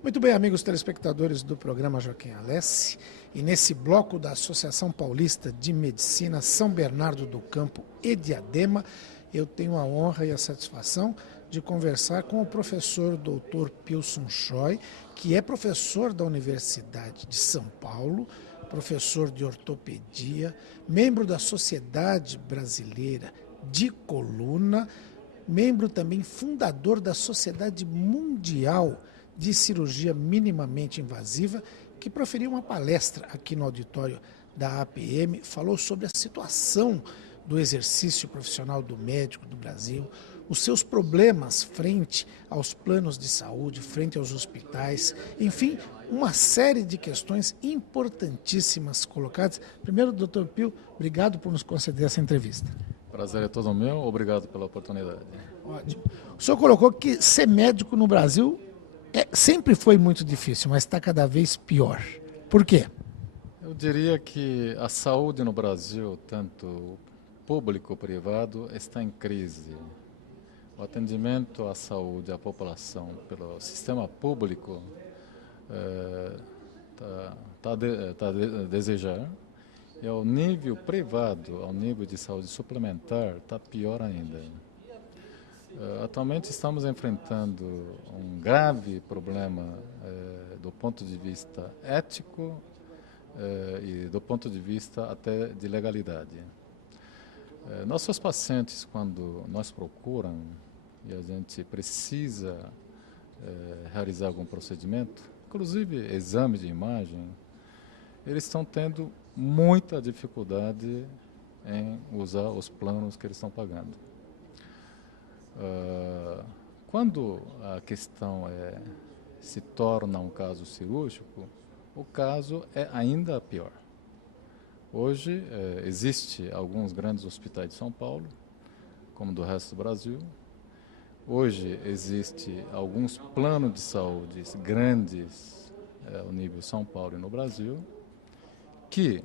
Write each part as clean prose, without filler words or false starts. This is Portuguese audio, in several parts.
Muito bem, amigos telespectadores do programa Joaquim Alessi, e nesse bloco da Associação Paulista de Medicina São Bernardo do Campo e Diadema, eu tenho a honra e a satisfação de conversar com o professor Dr. Pilson Choi, que é professor da Universidade de São Paulo, professor de ortopedia, membro da Sociedade Brasileira de Coluna, membro também fundador da Sociedade Mundial de Cirurgia Minimamente Invasiva, que proferiu uma palestra aqui no auditório da APM, falou sobre a situação do exercício profissional do médico do Brasil, os seus problemas frente aos planos de saúde, frente aos hospitais, enfim, uma série de questões importantíssimas colocadas. Primeiro, doutor Pio, obrigado por nos conceder essa entrevista. Prazer é todo meu, obrigado pela oportunidade. Ótimo. O senhor colocou que ser médico no Brasil sempre foi muito difícil, mas está cada vez pior. Por quê? Eu diria que a saúde no Brasil, tanto público como privado, está em crise. O atendimento à saúde à população pelo sistema público está a desejar, e ao nível privado, ao nível de saúde suplementar, está pior ainda. Atualmente estamos enfrentando um grave problema do ponto de vista ético e do ponto de vista até de legalidade. Nossos pacientes, quando nos procuram e a gente precisa realizar algum procedimento, inclusive exame de imagem, eles estão tendo muita dificuldade em usar os planos que eles estão pagando. Quando a questão se torna um caso cirúrgico, o caso é ainda pior. Hoje existe alguns grandes hospitais de São Paulo, como do resto do Brasil. Hoje existe alguns planos de saúde grandes ao nível São Paulo e no Brasil, que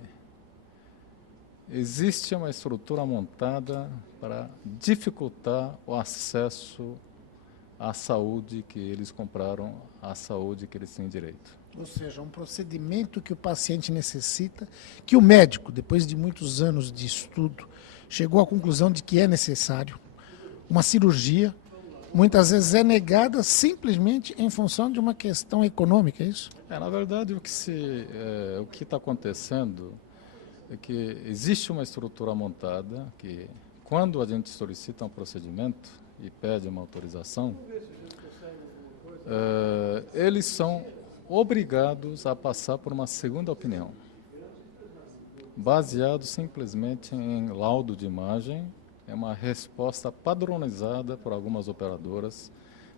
existe uma estrutura montada para dificultar o acesso à saúde que eles compraram, à saúde que eles têm direito. Ou seja, um procedimento que o paciente necessita, que o médico, depois de muitos anos de estudo, chegou à conclusão de que é necessário. Uma cirurgia, muitas vezes é negada simplesmente em função de uma questão econômica, é isso? Na verdade, o que está acontecendo é que existe uma estrutura montada que, quando a gente solicita um procedimento e pede uma autorização, eles são obrigados a passar por uma segunda opinião, baseado simplesmente em laudo de imagem. É uma resposta padronizada por algumas operadoras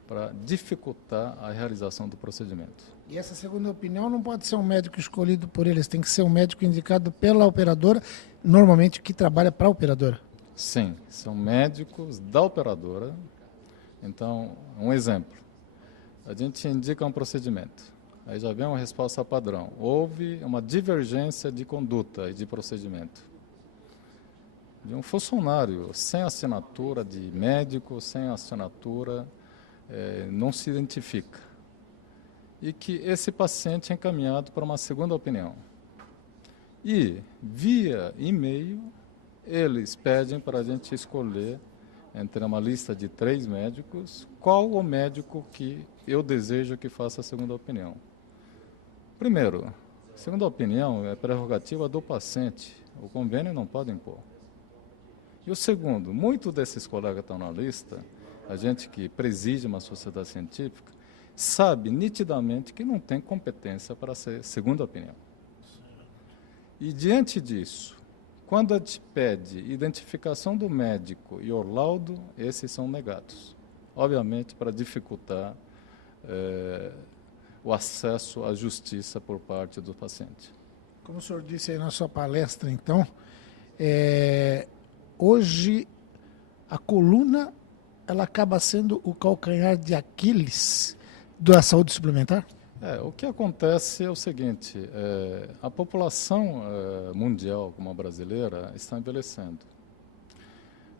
para dificultar a realização do procedimento. E essa segunda opinião não pode ser um médico escolhido por eles, tem que ser um médico indicado pela operadora, normalmente que trabalha para a operadora. Sim, são médicos da operadora. Então, um exemplo, a gente indica um procedimento, aí já vem uma resposta padrão. Houve uma divergência de conduta e de procedimento. De um funcionário sem assinatura de médico, sem assinatura, não se identifica. E que esse paciente é encaminhado para uma segunda opinião. E, via e-mail, eles pedem para a gente escolher, entre uma lista de 3 médicos, qual o médico que eu desejo que faça a segunda opinião. Primeiro, a segunda opinião é prerrogativa do paciente, o convênio não pode impor. E o segundo, muitos desses colegas que estão na lista, a gente que preside uma sociedade científica, sabe nitidamente que não tem competência para ser segunda opinião. E diante disso, quando a gente pede identificação do médico e o laudo, esses são negados. Obviamente, para dificultar o acesso à justiça por parte do paciente. Como o senhor disse aí na sua palestra, então, hoje a coluna ela acaba sendo o calcanhar de Aquiles da saúde suplementar? O que acontece é o seguinte, a população mundial, como a brasileira, está envelhecendo.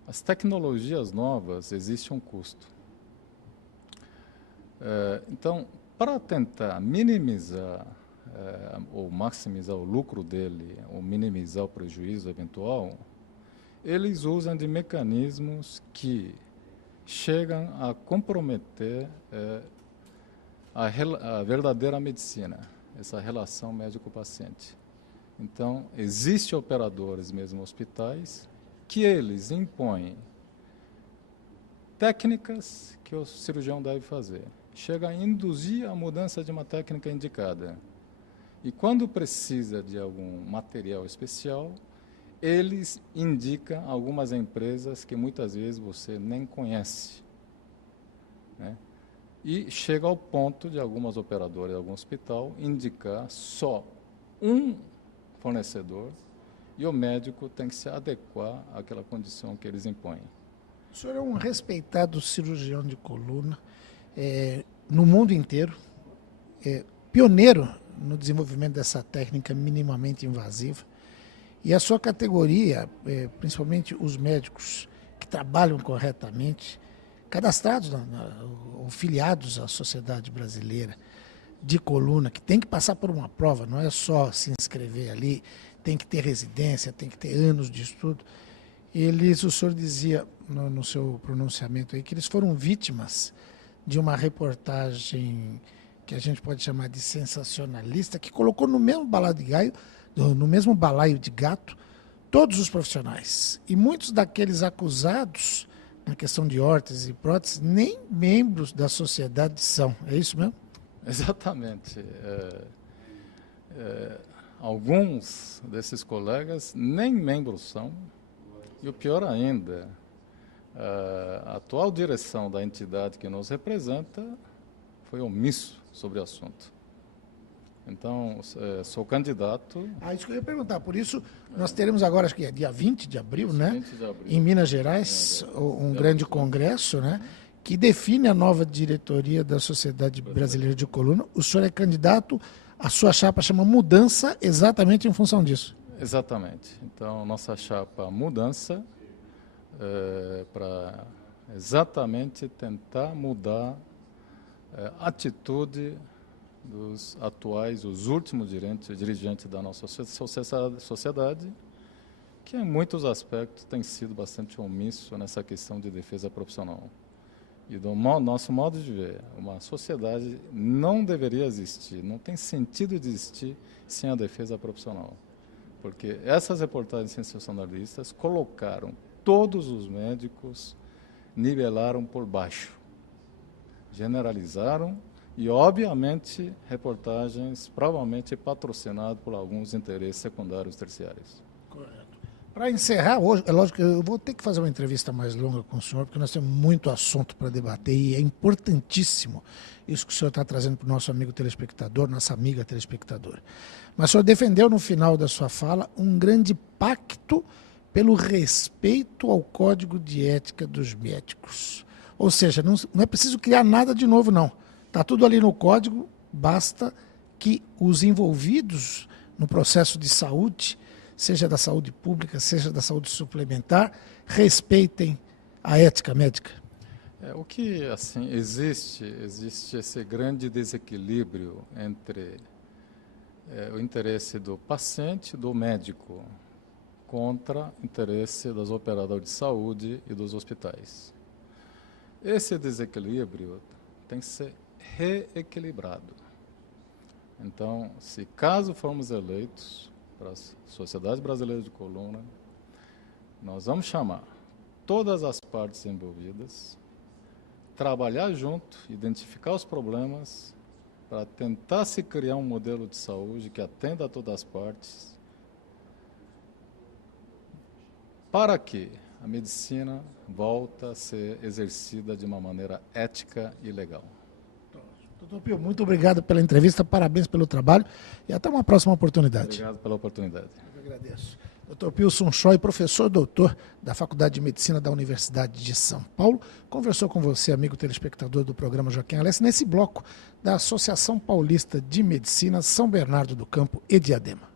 As tecnologias novas, existe um custo. Então, para tentar minimizar ou maximizar o lucro dele, ou minimizar o prejuízo eventual, eles usam de mecanismos que chegam a comprometer a verdadeira medicina, essa relação médico-paciente. Então, existem operadores, mesmo hospitais, que eles impõem técnicas que o cirurgião deve fazer. Chega a induzir a mudança de uma técnica indicada. E quando precisa de algum material especial, eles indicam algumas empresas que muitas vezes você nem conhece, né? E chega ao ponto de algumas operadoras de algum hospital indicar só um fornecedor e o médico tem que se adequar àquela condição que eles impõem. O senhor é um respeitado cirurgião de coluna no mundo inteiro, pioneiro no desenvolvimento dessa técnica minimamente invasiva. E a sua categoria, principalmente os médicos que trabalham corretamente, cadastrados ou filiados à Sociedade Brasileira de Coluna, que tem que passar por uma prova, não é só se inscrever ali, tem que ter residência, tem que ter anos de estudo. O senhor dizia no seu pronunciamento aí que eles foram vítimas de uma reportagem que a gente pode chamar de sensacionalista, que colocou no mesmo balaio de gato todos os profissionais. E muitos daqueles acusados na questão de órteses e próteses nem membros da sociedade são. É isso mesmo? Exatamente. Alguns desses colegas nem membros são. E o pior ainda, a atual direção da entidade que nos representa foi omisso sobre o assunto. Então, sou candidato... Isso que eu ia perguntar. Por isso, nós teremos agora, acho que é dia 20 de abril, né? 20 de abril. Em Minas Gerais, um grande congresso, né? Que define a nova diretoria da Sociedade Brasileira de Coluna. O senhor é candidato, a sua chapa chama Mudança, exatamente em função disso. Exatamente. Então, nossa chapa Mudança para exatamente tentar mudar a atitude dos atuais, os últimos dirigentes da nossa sociedade, que em muitos aspectos tem sido bastante omisso nessa questão de defesa profissional. E do nosso modo de ver, uma sociedade não deveria existir, não tem sentido de existir sem a defesa profissional. Porque essas reportagens sensacionalistas colocaram todos os médicos, nivelaram por baixo, generalizaram e, obviamente, reportagens provavelmente patrocinadas por alguns interesses secundários terciários. Correto. Para encerrar, hoje, é lógico que eu vou ter que fazer uma entrevista mais longa com o senhor, porque nós temos muito assunto para debater e é importantíssimo isso que o senhor está trazendo para o nosso amigo telespectador, nossa amiga telespectadora. Mas o senhor defendeu no final da sua fala um grande pacto pelo respeito ao Código de Ética dos Médicos. Ou seja, não é preciso criar nada de novo, não. Está tudo ali no código, basta que os envolvidos no processo de saúde, seja da saúde pública, seja da saúde suplementar, respeitem a ética médica. O que assim existe esse grande desequilíbrio entre o interesse do paciente, do médico, contra o interesse das operadoras de saúde e dos hospitais. Esse desequilíbrio tem que ser reequilibrado. Então, se caso formos eleitos para a Sociedade Brasileira de Coluna, nós vamos chamar todas as partes envolvidas, trabalhar junto, identificar os problemas, para tentar se criar um modelo de saúde que atenda a todas as partes, para que a medicina volta a ser exercida de uma maneira ética e legal. Doutor Pio, muito obrigado pela entrevista, parabéns pelo trabalho e até uma próxima oportunidade. Obrigado pela oportunidade. Eu agradeço. Dr. Pio Sunchoy, professor doutor da Faculdade de Medicina da Universidade de São Paulo, conversou com você, amigo telespectador do programa Joaquim Alessi, nesse bloco da Associação Paulista de Medicina São Bernardo do Campo e Diadema.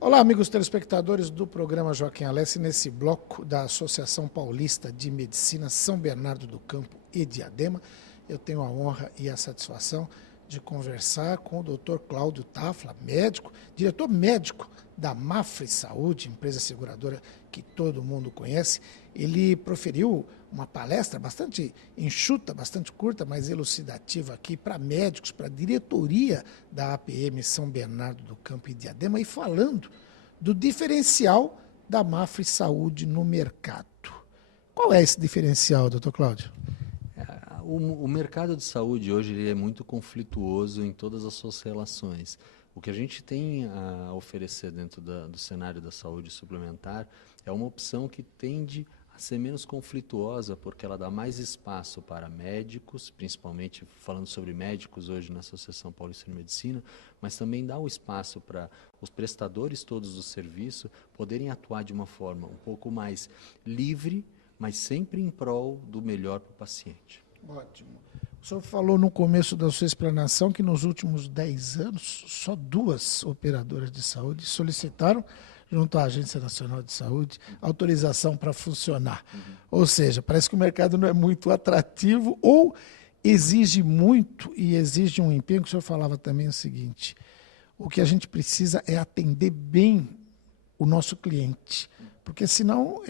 Olá, amigos telespectadores do programa Joaquim Alessi, nesse bloco da Associação Paulista de Medicina São Bernardo do Campo e Diadema. eu tenho a honra e a satisfação de conversar com o Dr. Cláudio Tafla, médico, diretor médico da Mafre Saúde, empresa seguradora que todo mundo conhece. Ele proferiu uma palestra bastante enxuta, bastante curta, mas elucidativa aqui para médicos, para a diretoria da APM São Bernardo do Campo e Diadema, e falando do diferencial da Mafre Saúde no mercado. Qual é esse diferencial, doutor Cláudio? O mercado de saúde hoje ele é muito conflituoso em todas as suas relações. O que a gente tem a oferecer dentro do cenário da saúde suplementar é uma opção que tende a ser menos conflituosa, porque ela dá mais espaço para médicos, principalmente falando sobre médicos hoje na Associação Paulista de Medicina, mas também dá o espaço para os prestadores todos do serviço poderem atuar de uma forma um pouco mais livre, mas sempre em prol do melhor para o paciente. Ótimo. O senhor falou no começo da sua explanação que nos últimos 10 anos, só 2 operadoras de saúde solicitaram, junto à Agência Nacional de Saúde, autorização para funcionar. Ou seja, parece que o mercado não é muito atrativo ou exige muito e exige um empenho, que o senhor falava também o seguinte: o que a gente precisa é atender bem o nosso cliente, porque senão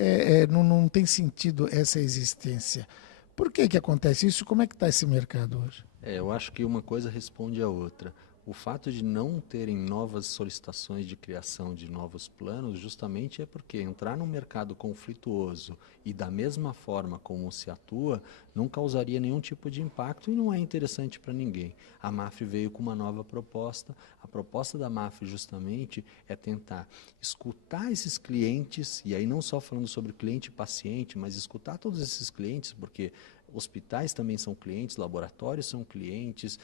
não tem sentido essa existência. Por que acontece isso? Como é que está esse mercado hoje? Eu acho que uma coisa responde à outra. O fato de não terem novas solicitações de criação de novos planos justamente é porque entrar num mercado conflituoso e da mesma forma como se atua não causaria nenhum tipo de impacto e não é interessante para ninguém. A Mafre veio com uma nova proposta. A proposta da Mafre justamente é tentar escutar esses clientes, e aí não só falando sobre cliente e paciente, mas escutar todos esses clientes, porque hospitais também são clientes, laboratórios são clientes,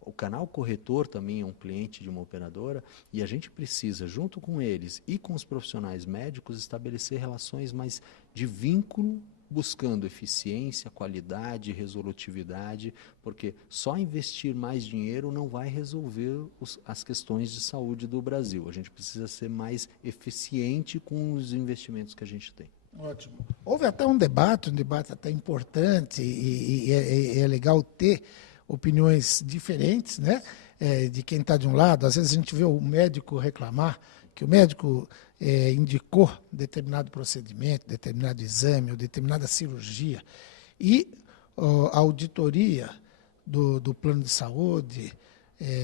o canal corretor também é um cliente de uma operadora, e a gente precisa, junto com eles e com os profissionais médicos, estabelecer relações mais de vínculo, buscando eficiência, qualidade, resolutividade, porque só investir mais dinheiro não vai resolver as questões de saúde do Brasil. A gente precisa ser mais eficiente com os investimentos que a gente tem. Ótimo. Houve até um debate até importante, e é legal ter opiniões diferentes, né? De quem está de um lado. Às vezes a gente vê o médico reclamar que o médico indicou determinado procedimento, determinado exame ou determinada cirurgia, e a auditoria do plano de saúde,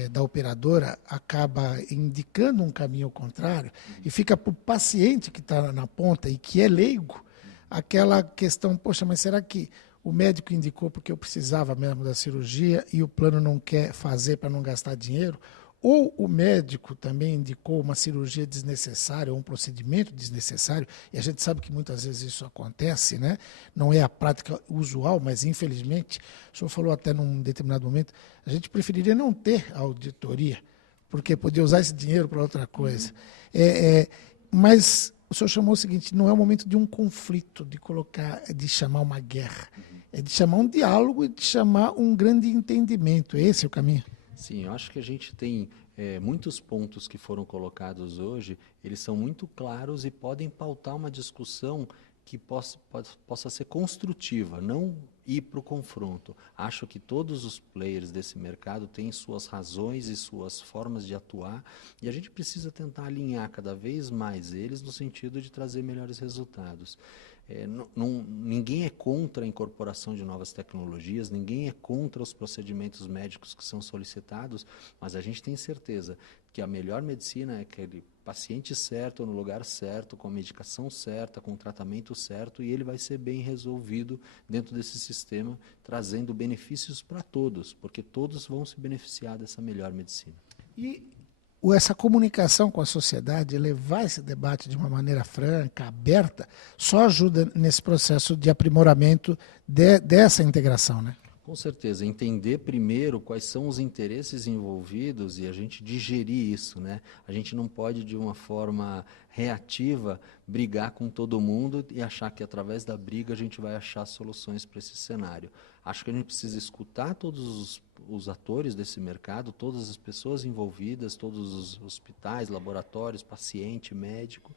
da operadora, acaba indicando um caminho contrário, e fica para o paciente que está na ponta e que é leigo, aquela questão: poxa, mas será que o médico indicou porque eu precisava mesmo da cirurgia e o plano não quer fazer para não gastar dinheiro? Ou o médico também indicou uma cirurgia desnecessária ou um procedimento desnecessário, e a gente sabe que muitas vezes isso acontece, né? Não é a prática usual, mas infelizmente, o senhor falou até num determinado momento, a gente preferiria não ter auditoria, porque podia usar esse dinheiro para outra coisa. Mas o senhor chamou o seguinte: não é o momento de um conflito, de chamar uma guerra, é de chamar um diálogo e de chamar um grande entendimento. Esse é o caminho? Sim, eu acho que a gente tem muitos pontos que foram colocados hoje, eles são muito claros e podem pautar uma discussão que possa ser construtiva, não ir para o confronto. Acho que todos os players desse mercado têm suas razões e suas formas de atuar, e a gente precisa tentar alinhar cada vez mais eles no sentido de trazer melhores resultados. Ninguém é contra a incorporação de novas tecnologias, ninguém é contra os procedimentos médicos que são solicitados, mas a gente tem certeza que a melhor medicina é aquele paciente certo, no lugar certo, com a medicação certa, com o tratamento certo, e ele vai ser bem resolvido dentro desse sistema, trazendo benefícios para todos, porque todos vão se beneficiar dessa melhor medicina. E essa comunicação com a sociedade, levar esse debate de uma maneira franca, aberta, só ajuda nesse processo de aprimoramento dessa integração, né? Com certeza, entender primeiro quais são os interesses envolvidos e a gente digerir isso, né? A gente não pode, de uma forma reativa, brigar com todo mundo e achar que através da briga a gente vai achar soluções para esse cenário. Acho que a gente precisa escutar todos os atores desse mercado, todas as pessoas envolvidas, todos os hospitais, laboratórios, paciente, médico,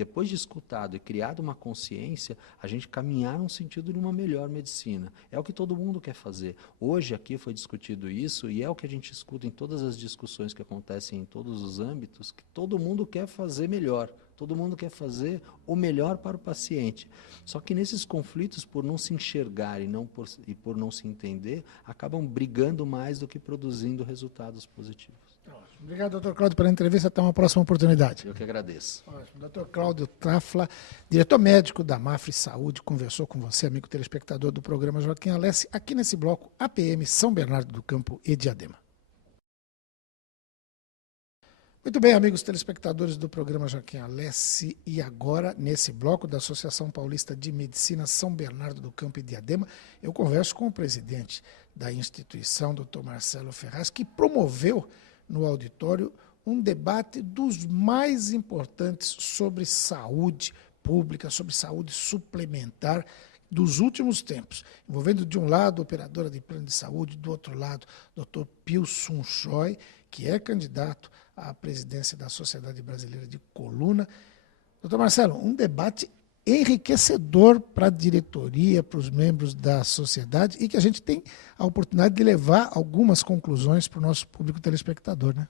depois de escutado e criado uma consciência, a gente caminhar no sentido de uma melhor medicina. É o que todo mundo quer fazer. Hoje aqui foi discutido isso e é o que a gente escuta em todas as discussões que acontecem em todos os âmbitos, que todo mundo quer fazer melhor. Todo mundo quer fazer o melhor para o paciente. Só que nesses conflitos, por não se enxergar e por não se entender, acabam brigando mais do que produzindo resultados positivos. Obrigado, doutor Cláudio, pela entrevista. Até uma próxima oportunidade. Eu que agradeço. Ótimo. Doutor Cláudio Trafla, diretor médico da Mafre Saúde, conversou com você, amigo telespectador do programa Joaquim Alessi, aqui nesse bloco APM São Bernardo do Campo e Diadema. Muito bem, amigos telespectadores do programa Joaquim Alessi, e agora, nesse bloco da Associação Paulista de Medicina São Bernardo do Campo e Diadema, eu converso com o presidente da instituição, doutor Marcelo Ferraz, que promoveu no auditório um debate dos mais importantes sobre saúde pública, sobre saúde suplementar dos últimos tempos, envolvendo de um lado a operadora de plano de saúde, do outro lado, doutor Pilson Choi, que é candidato à presidência da Sociedade Brasileira de Coluna. Doutor Marcelo, um debate enriquecedor para a diretoria, para os membros da sociedade, e que a gente tem a oportunidade de levar algumas conclusões para o nosso público telespectador, né?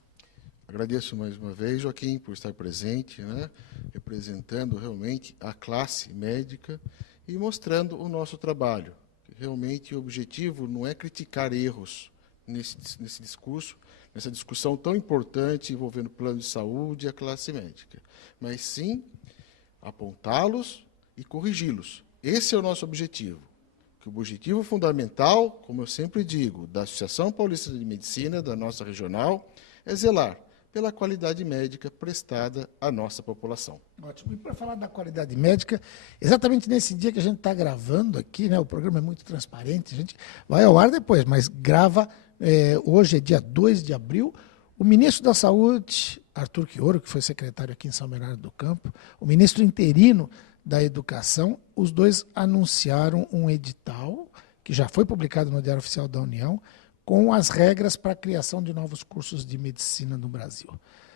Agradeço mais uma vez, Joaquim, por estar presente, né, representando realmente a classe médica e mostrando o nosso trabalho. Realmente o objetivo não é criticar erros nesse discurso, nessa discussão tão importante envolvendo o plano de saúde e a classe médica, mas sim apontá-los e corrigi-los. Esse é o nosso objetivo. Que o objetivo fundamental, como eu sempre digo, da Associação Paulista de Medicina, da nossa regional, é zelar pela qualidade médica prestada à nossa população. Ótimo. E para falar da qualidade médica, exatamente nesse dia que a gente está gravando aqui, né, o programa é muito transparente, a gente vai ao ar depois, mas grava, hoje é dia 2 de abril, o ministro da Saúde, Arthur Quioro, que foi secretário aqui em São Bernardo do Campo, o ministro interino da Educação, os dois anunciaram um edital, que já foi publicado no Diário Oficial da União, com as regras para a criação de novos cursos de medicina no Brasil.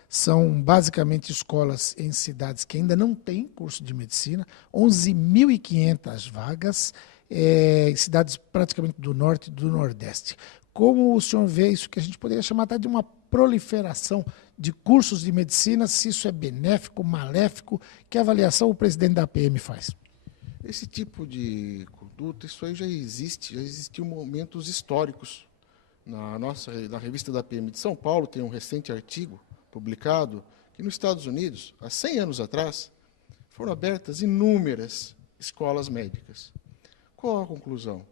São basicamente escolas em cidades que ainda não têm curso de medicina, 11.500 vagas, em cidades praticamente do norte e do nordeste. Como o senhor vê isso que a gente poderia chamar até de uma proliferação de cursos de medicina, se isso é benéfico, maléfico, que avaliação o presidente da APM faz? Esse tipo de conduta, isso aí já existiu momentos históricos. Na revista da APM de São Paulo tem um recente artigo publicado que nos Estados Unidos, há 100 anos atrás, foram abertas inúmeras escolas médicas. Qual a conclusão?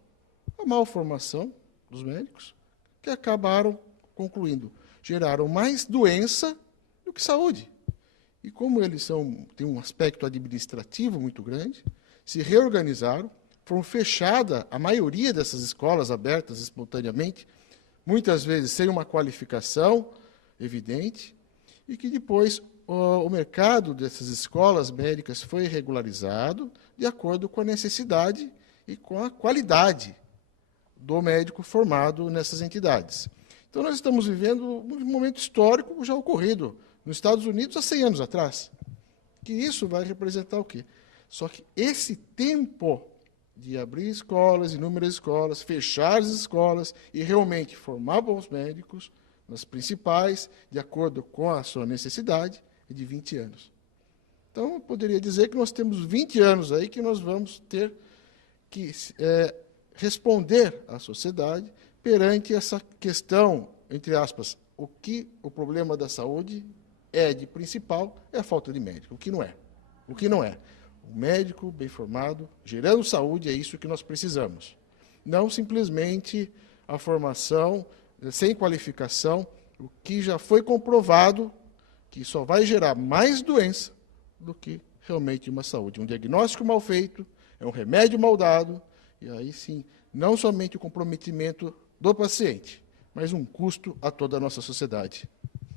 A malformação dos médicos, que acabaram concluindo, geraram mais doença do que saúde. E como eles têm um aspecto administrativo muito grande, se reorganizaram, foram fechadas a maioria dessas escolas abertas espontaneamente, muitas vezes sem uma qualificação evidente, e que depois o mercado dessas escolas médicas foi regularizado de acordo com a necessidade e com a qualidade do médico formado nessas entidades. Então, nós estamos vivendo um momento histórico já ocorrido nos Estados Unidos há 100 anos atrás, que isso vai representar o quê? Só que esse tempo de abrir escolas, inúmeras escolas, fechar as escolas e realmente formar bons médicos, nas principais, de acordo com a sua necessidade, é de 20 anos. Então, eu poderia dizer que nós temos 20 anos aí que nós vamos ter que responder à sociedade perante essa questão, entre aspas, o que o problema da saúde é de principal é a falta de médico, o que não é. O que não é. Um médico bem formado, gerando saúde, é isso que nós precisamos. Não simplesmente a formação sem qualificação, o que já foi comprovado que só vai gerar mais doença do que realmente uma saúde. Um diagnóstico mal feito, é um remédio mal dado, e aí sim, não somente o comprometimento do paciente, mas um custo a toda a nossa sociedade.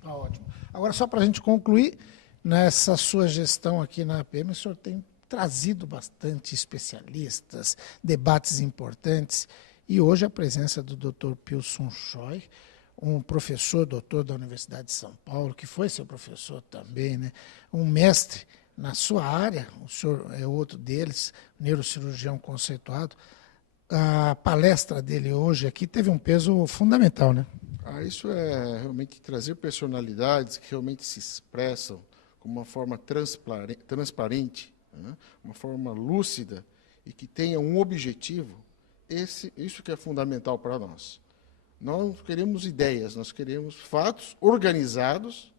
Ótimo. Agora, só para a gente concluir, nessa sua gestão aqui na APM, o senhor tem trazido bastante especialistas, debates importantes, e hoje a presença do Dr. Pilson Choi, um professor doutor da Universidade de São Paulo, que foi seu professor também, né? Um mestre na sua área, o senhor é outro deles, neurocirurgião conceituado, a palestra dele hoje aqui teve um peso fundamental, né? Isso é realmente trazer personalidades que realmente se expressam com uma forma transparente, né? Uma forma lúcida e que tenha um objetivo. Isso que é fundamental para nós. Nós não queremos ideias, nós queremos fatos organizados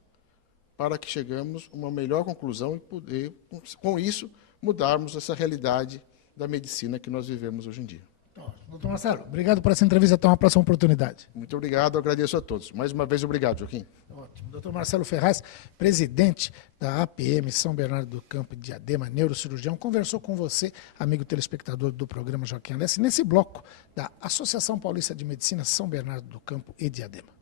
para que chegamos a uma melhor conclusão e poder, com isso, mudarmos essa realidade da medicina que nós vivemos hoje em dia. Doutor Marcelo, obrigado por essa entrevista. Até uma próxima oportunidade. Muito obrigado, agradeço a todos. Mais uma vez, obrigado, Joaquim. Ótimo. Doutor Marcelo Ferraz, presidente da APM São Bernardo do Campo e Diadema, neurocirurgião, conversou com você, amigo telespectador do programa Joaquim Alessi, nesse bloco da Associação Paulista de Medicina São Bernardo do Campo e Diadema.